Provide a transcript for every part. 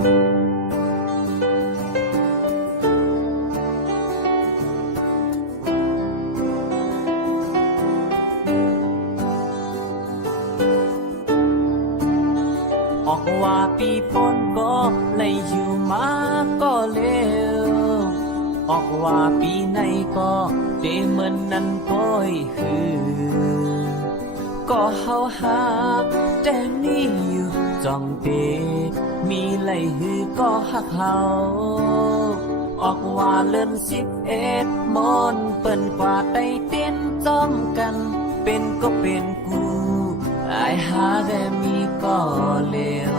ออกว่าปีปนก็เลยอยู่มาก็เร็วออกว่าปีไหนก็เดเหมือนนั้นก็ก็เฮาหักแต่มีอยู่จองเตมีไหลหือก็หักเฮาออกว่าเลื่อน11มนเปิ้นกว่าไต้เต้นจ้อมกันเป็นก็เป็นกูอายหาแต่มีก็เลว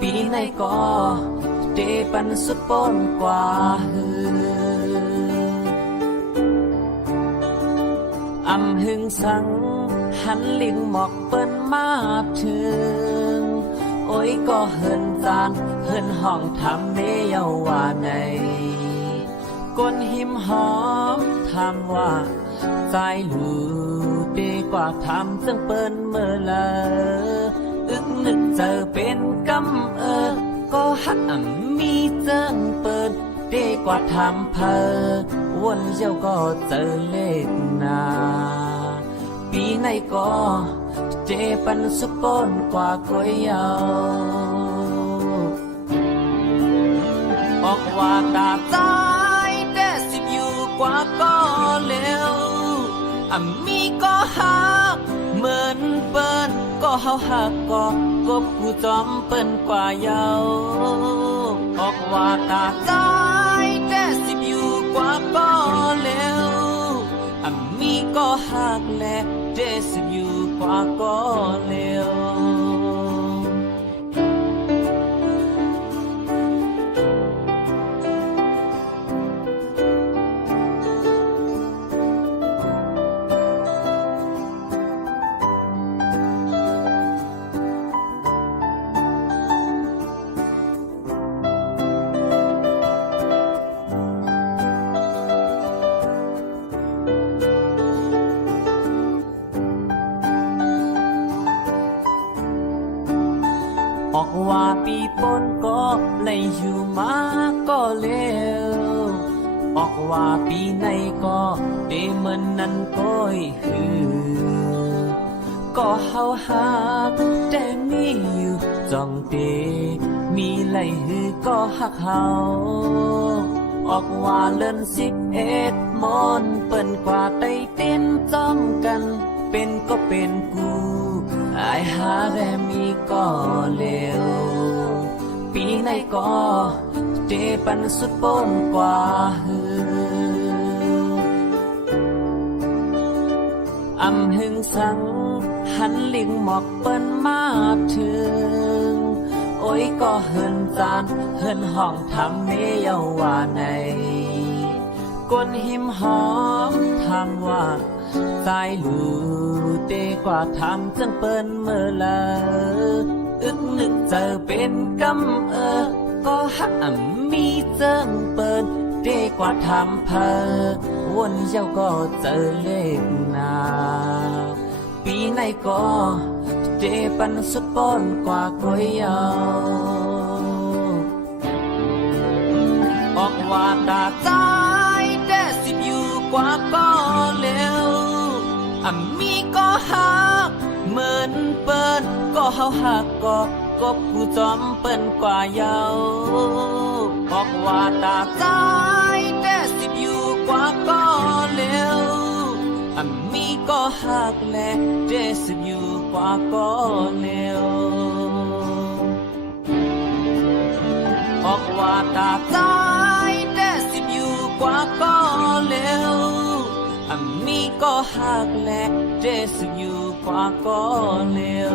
ปีไหนก็เตปันสุดปนกว่าหืออำหึงสังหันลิงหมอกเปิ้นมาถึงโอ้ยก็เฮินจานเฮินห้องทำเมเยาว่าในก้นหิมหอมทำว่าใจลูดีกว่าทำจึงเปิ้นเมื่อละอึกนึกเจอเป็นกำก็หักมีเจิงเปิดดีกว่าทำเพอวนเจ้าก็เจอเลขนาปีไหนก็เจปันสุปนกว่าก๋วยเยาออกว่าตาใจแต่สิบอยู่กว่าก็เร็วมีก็หักเหมือนเปิ้นก็เฮาหักก็กบกูจอมเปิ้นกว่าเยาออกว่าตาใจแต่สิบอยู่กว่าก็เร็วมีก็หักและเดสิบอยู่กว่าก็เร็วออกว่าปีปนก็เลยอยู่มาก็เร็วออกว่าปีไหนก็เดเหมือนนั้นก็ก็เฮาหักแต่มีอยู่จองเตมีไหลหือก็หักเฮาออกว่าเลื่อน11มนเปิ้นกว่าไต้เต้นจ้อมกันเป็นก็เป็นกูอายหาแต่มีก็เร็วปีไหนก็เจปันสุดปนกว่าหืออำหึงสังหันลิงหมอกเปิ้นมาถึงโอ้ยก็เฮินจานเฮินห้องทำเมเยาว่าในก้นหิมหอมทำว่าใจลูเตกว่าทำจังเปิ้นเมื่อละอึกนึกเจอเป็นกำก็หักมีเจิงเปิ้นเตกว่าทำเพอวนเจ้าก็เจอเลขนาปีไหนก็เจปันสุดปนกว่าก๋วยเยาออกว่าตาใจแต่สิบอยู่กว่าก็เร็วมีก็หักเหมือนเปิ้นก็เฮาหักก็กบกูจอมเปิ้นกว่าเยาออกว่าตาใจแต่สิบอยู่กว่าก็เร็วมีก็หักและเดสิบอยู่กว่าก็เร็วออกว่าตาใจแต่สิบอยู่กว่าก็เร็วมีก็หักและเดสิบอยู่กว่าก็เร็ว